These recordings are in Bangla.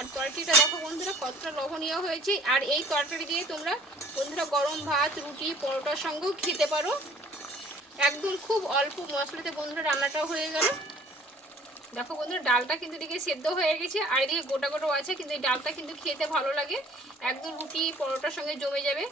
আর তরকারিটা দেখো বন্ধুরা, কতটা লোভনীয় হয়েছে। আর এই তরকারি দিয়ে তোমরা বন্ধুরা গরম ভাত, রুটি, পরোটার সঙ্গেও খেতে পারো। একদম খুব অল্প মশলাতে বন্ধুরা রান্নাটাও হয়ে গেল। দেখো বন্ধুরা, ডালটা কিন্তু এদিকে সেদ্ধ হয়ে গেছে, আর এদিকে গোটা গোটাও আছে, কিন্তু এই ডালটা কিন্তু খেতে ভালো লাগে। একদম রুটি, পরোটার সঙ্গে জমে যাবে।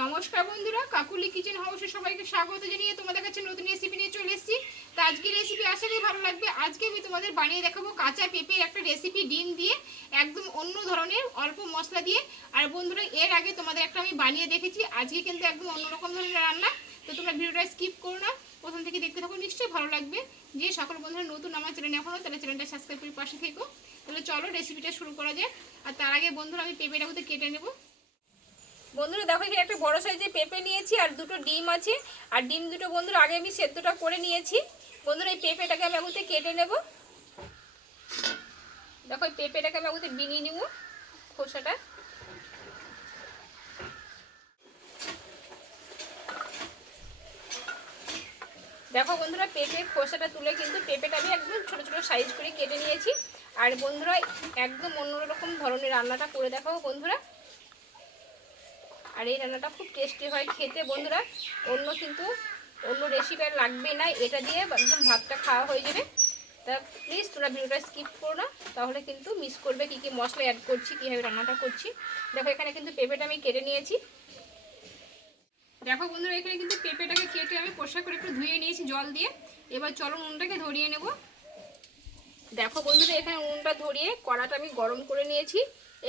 নমস্কার বন্ধুরা, কাকুলি কিচেন হাউসে সবাইকে স্বাগত জানিয়ে তোমাদের কাছে নতুন রেসিপি নিয়ে চলে এসেছি। তো আজকের রেসিপি আশা করি ভালো লাগবে। আজকে আমি তোমাদের বানিয়ে দেখাবো কাঁচা পেঁপের একটা রেসিপি ডিম দিয়ে, একদম অন্য ধরনের, অল্প মশলা দিয়ে। আর বন্ধুরা, এর আগে তোমাদের একটা আমি বানিয়ে দেখেছি, আজকে কিন্তু একদম অন্যরকম ধরনের রান্না। তো তোমরা ভিডিওটা স্কিপ করো না, প্রথম থেকে দেখতে থাকো, নিশ্চয়ই ভালো লাগবে। যে সকল বন্ধুরা নতুন আমার চ্যানেল এখনও তাহলে চ্যানেলটা সাবস্ক্রাইব করে পাশে থেকো। তাহলে চলো রেসিপিটা শুরু করা যায় আর তার আগে বন্ধুরা, আমি পেঁপেটা মধ্যে কেটে নেব। বন্ধুরা, দেখো এখানে একটা বড় সাইজের পেঁপে নিয়েছি আর দুটো ডিম আছে। আর ডিম দুটো বন্ধুরা, আগে আমি সেদ্ধটা করে নিয়েছি। বন্ধুরা, এই পেঁপেটাকে আমি আগুতে কেটে নেব। দেখো, এই পেঁপেটাকে আমি আগুতে বিনিয়ে নেব খোসাটা। দেখো বন্ধুরা, পেঁপে খোসাটা তুলে কিন্তু পেঁপেটা আমি একদম ছোট ছোট সাইজ করে কেটে নিয়েছি। আর বন্ধুরা, একদম অন্যরকম ধরনের রান্নাটা করে দেখাবো বন্ধুরা। আর এই রান্নাটা খুব টেস্টি হয় খেতে, বন্ধুরা। অন্য কিন্তু অন্য রেসিপি আর লাগবে না। এটা দিয়ে একদম ভাতটা খাওয়া হয়ে যাবে। তা প্লিজ তোমরা ভিডিওটা স্কিপ করো না। তাহলে কিন্তু মিস করবে কী কী মশলা অ্যাড করছি, কীভাবে রান্নাটা করছি। দেখো, এখানে কিন্তু পেঁপেটা আমি কেটে নিয়েছি। দেখো, বন্ধুরা, এখানে কিন্তু পেঁপেটাকে কেটে আমি পরিষ্কার করে একটু ধুয়ে নিয়েছি জল দিয়ে। এবার চলো নুনটাকে ধরিয়ে নেব। দেখো, বন্ধুরা, এখানে নুনটা ধরিয়ে কড়াটা আমি গরম করে নিয়েছি।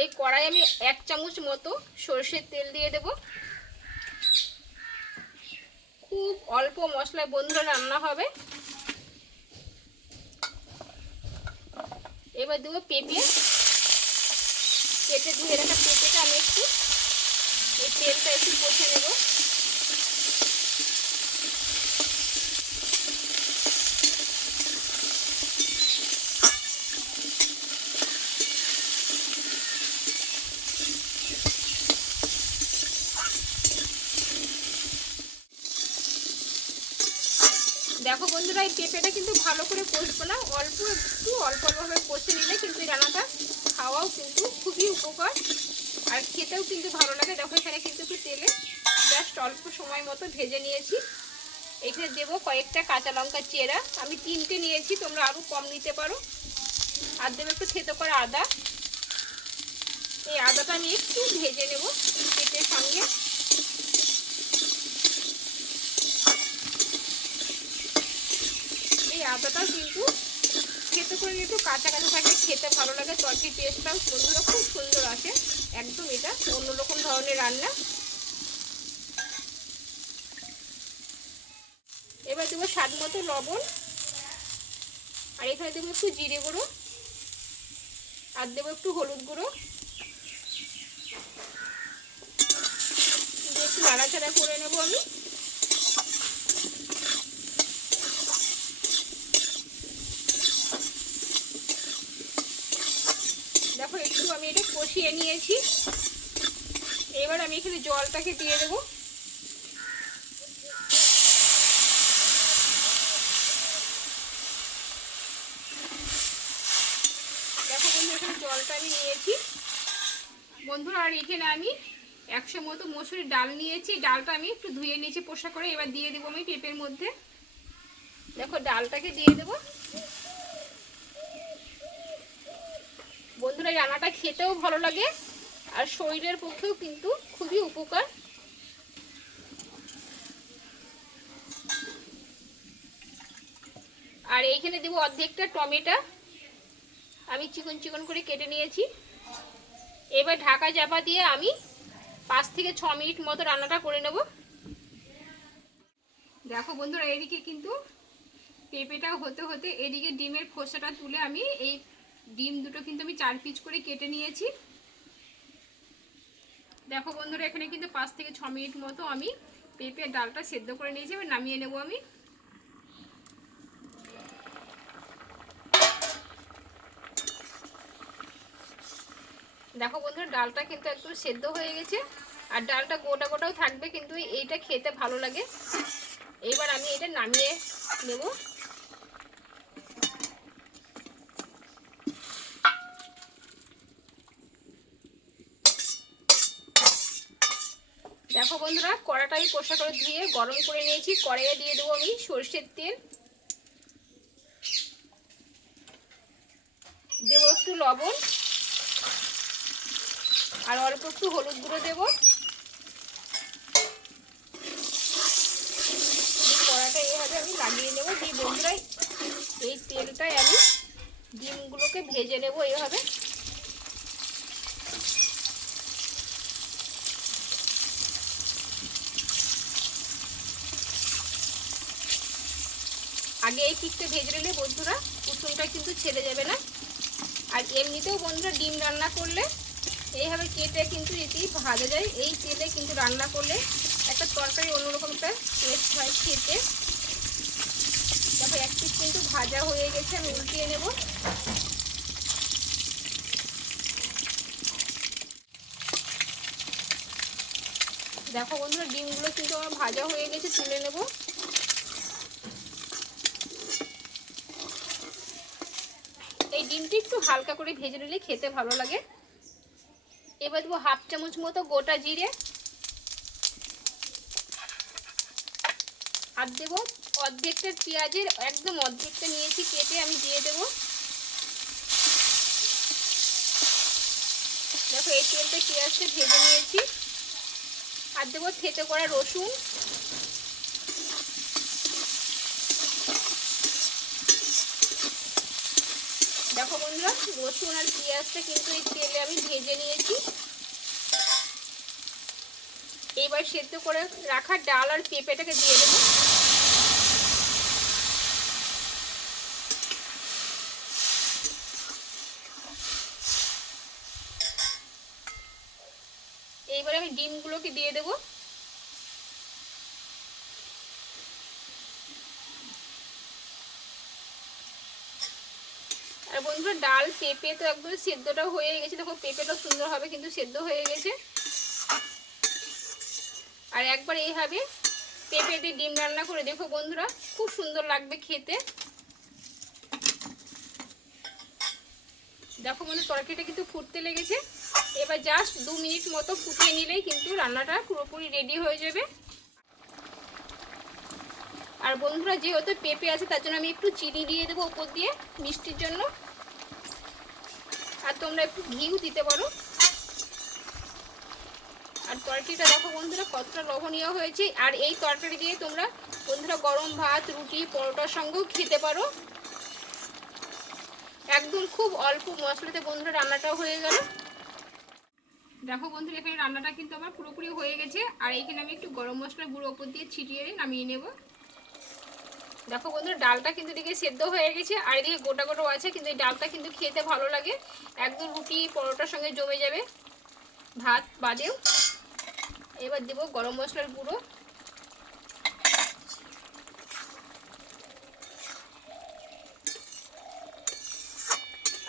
এই কড়াই আমি এক চামচ মতো সর্ষের তেল দিয়ে দেব। খুব অল্প মশলায় বন্ধুরা রান্না হবে। এবার দেবো পেঁপে। কেটে ধুয়ে রাখা পেঁপেটা আমি একটু, এই তেলটা একটু কষে নেব। দেখো বন্ধুরা, এই পেঁপেটা কিন্তু ভালো করে কষবো না, অল্প একটু, অল্প অল্পভাবে কষে নিলে কিন্তু এই রান্নাটা খাওয়াও কিন্তু খুবই উপকার আর খেতেও কিন্তু ভালো লাগে। দেখো, এখানে কিন্তু একটু তেলে জাস্ট অল্প সময় মতো ভেজে নিয়েছি। এখানে দেবো কয়েকটা কাঁচা লঙ্কা চেরা। আমি তিনটে নিয়েছি, তোমরা আরও কম নিতে পারো। আর দেবো একটু থেতো করে আদা। এই আদাটা আমি একটু ভেজে নেব পেঁপের সঙ্গে এই আদাটাও কিন্তু খেতে করে একটু কাঁচা কাঁচা থাকলে খেতে ভালো লাগে তরকি টেস্টটাও বন্ধুরা খুব সুন্দর আসে। একদম এটা অন্যরকম ধরনের রান্না। এবার দেবো স্বাদ মতো লবণ, আর এখানে দেবো একটু জিরে গুঁড়ো, আর দেবো একটু হলুদ গুঁড়ো। একটু নাড়াচাড়া করে নেব আমি। দেখো, একটু আমি এটা কষিয়ে নিয়েছি। এবার আমি এখানে জলটাকে দিয়ে দেবো। দেখো বন্ধু, এখানে জলটা আমি নিয়েছি। বন্ধুরা, আর এখানে আমি একশো মতো মসুরির ডাল নিয়েছি। ডালটা আমি একটু ধুয়ে নিয়েছি পোষা করে। এবার দিয়ে দেবো আমি পেঁপের মধ্যে। দেখো, ডালটাকে দিয়ে দেবো। বন্ধুরা, এই রান্নাটা খেতেও ভালো লাগে আর শরীরের পক্ষেও কিন্তু খুবই উপকার। আর এইখানে দেবো অর্ধেকটা টমেটো। আমি চিকন চিকন করে কেটে নিয়েছি। এবার ঢাকা চাপা দিয়ে আমি পাঁচ থেকে ছ মিনিট মতো রান্নাটা করে নেব। দেখো বন্ধুরা, এদিকে কিন্তু পেঁপেটা হতে হতে এদিকে ডিমের খোসাটা তুলে আমি এই ডিম দুটো কিন্তু আমি চার পিস করে কেটে নিয়েছি। দেখো বন্ধুরা, এখানে কিন্তু পাঁচ থেকে ছ মিনিট মতো আমি পেঁপে ডালটা সেদ্ধ করে নিয়েছি, এবার নামিয়ে নেব আমি। দেখো বন্ধুরা, ডালটা কিন্তু একদম সেদ্ধ হয়ে গেছে, আর ডালটা গোটা গোটাও থাকবে, কিন্তু এইটা খেতে ভালো লাগে। এবার আমি এটা নামিয়ে নেব। দেখো বন্ধুরা, কড়াটা আমি পোষা করে ধুয়ে গরম করে নিয়েছি। কড়াইয়ে দিয়ে দেবো আমি সর্ষের তেল। দেবো একটু লবণ। আর অল্প একটু হলুদ গুঁড়ো দেবো। কড়াটা এইভাবে আমি লাগিয়ে নেব। দিয়ে বন্ধুরা, এই তেলটাই আমি ডিমগুলোকে ভেজে নেব এইভাবে। আগে এই পিঠটা ভেজে নিলে বন্ধুরা কুসুমটা কিন্তু ছেড়ে যাবে না। আর এমনিতেও বন্ধুরা ডিম রান্না করলে এইভাবে কেটে কিন্তু যদি ভাজা যায়। এই তেলে কিন্তু রান্না করলে একটা তরকারি অন্যরকম একটা টেস্ট হয় খেতে। দেখো, এক পিস কিন্তু ভাজা হয়ে গেছে, আমি উল্টিয়ে নেব। দেখো বন্ধুরা, ডিমগুলো কিন্তু আমার ভাজা হয়ে গেছে, তুলে নেব এই ডিমটি একটু হালকা করে ভেজে নিলে খেতে ভালো লাগে। এবার দেবো হাফ চামচ মতো গোটা জিরে। আর দেবো অর্ধেকটা পেঁয়াজের, একদম অর্ধেকটা নিয়েছি কেটে আমি দিয়ে দেব। দেখো, এই তেলটা পেঁয়াজটা ভেজে নিয়েছি। আর দেবো থেতে করা রসুন। দেখো বন্ধুরা, রসুন আর পেঁয়াজটা কিন্তু এই তেলে আমি ভেজে নিয়েছি। এবার সেদ্ধ করে রাখা ডাল আর পেঁপেটাকে দিয়ে দেবো। এইবার আমি ডিমগুলোকে দিয়ে দেবো আর বন্ধুরা ডাল পেঁপে তো একদম সেদ্ধটা হয়ে গেছে। দেখো, পেঁপেটা সুন্দর হবে, কিন্তু সেদ্ধ হয়ে গেছে। আর একবার এইভাবে পেঁপে দিয়ে ডিম রান্না করে দেখো বন্ধুরা, খুব সুন্দর লাগবে খেতে। দেখো বন্ধু তরকারিটা কিন্তু ফুটতে লেগেছে। এবার জাস্ট দু মিনিট মতো ফুটিয়ে নিলেই কিন্তু রান্নাটা পুরোপুরি রেডি হয়ে যাবে। আর বন্ধুরা, যেহেতু পেঁপে আছে, তার জন্য আমি একটু চিনি দিয়ে দেবো উপর দিয়ে মিষ্টির জন্য। আর তোমরা একটু ঘিও দিতে পারো। আর তরকারিটা দেখো বন্ধুরা, কতটা লোভনীয় হয়েছে। আর এই তরকারি দিয়ে তোমরা বন্ধুরা গরম ভাত, রুটি, পরোটার সঙ্গেও খেতে পারো। একদম খুব অল্প মশলাতে বন্ধুরা রান্নাটা হয়ে গেল। দেখো বন্ধুরা, এখানে রান্নাটা কিন্তু আমার পুরোপুরি হয়ে গেছে। আর এইখানে আমি একটু গরম মশলা গুঁড়ো ওপর দিয়ে ছিটিয়ে নামিয়ে নেব। দেখো বন্ধুরা, ডালটা কিন্তু এদিকে সেদ্ধ হয়ে গেছে, আর এদিকে গোটা গোটা আছে, কিন্তু এই ডালটা কিন্তু খেতে ভালো লাগে। একদম রুটি, পরোটার সঙ্গে জমে যাবে। ভাত, বাদেও। এবার দেব গরম মশলার গুঁড়ো।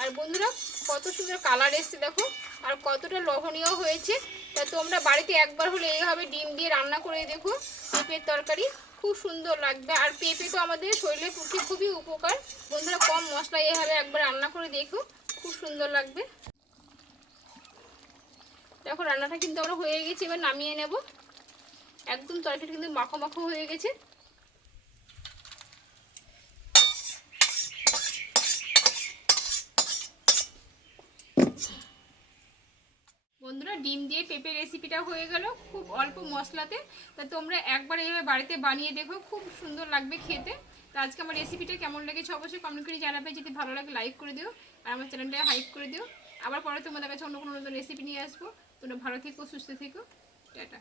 আর বন্ধুরা, কত সুন্দর কালার এসছে, দেখো। আর কতটা লোভনীয় হয়েছে। তা তোমরা বাড়িতে একবার হলে এইভাবে ডিম দিয়ে রান্না করে দেখো, পেঁপের তরকারি। খুব সুন্দর লাগবে। আর পেঁপে তো আমাদের শরীরের পক্ষে খুবই উপকার। বন্ধুরা, কম মশলা এভাবে একবার রান্না করে দেখো। খুব সুন্দর লাগবে। দেখো, রান্নাটা কিন্তু আমরা হয়ে গেছে। এবার নামিয়ে নেব। একদম তরকারি কিন্তু মাখো মাখো হয়ে গেছে বন্ধুরা ডিম দিয়ে পেঁপে রেসিপিটা হয়ে গেল খুব অল্প মশলাতে। তা তোমরা একবার এইভাবে বাড়িতে বানিয়ে দেখো, খুব সুন্দর লাগবে খেতে। তো আজকে আমার রেসিপিটা কেমন লেগেছে অবশ্যই কমেন্ট করে জানাবে। যদি ভালো লাগে লাইক করে দিও আর আমার চ্যানেলটা হাইক করে দিও। আবার পরে তোমাদের কাছে অন্য কোনো নতুন রেসিপি নিয়ে আসব। তোমরা ভালো থেকো, সুস্থ থেকো। টাটা।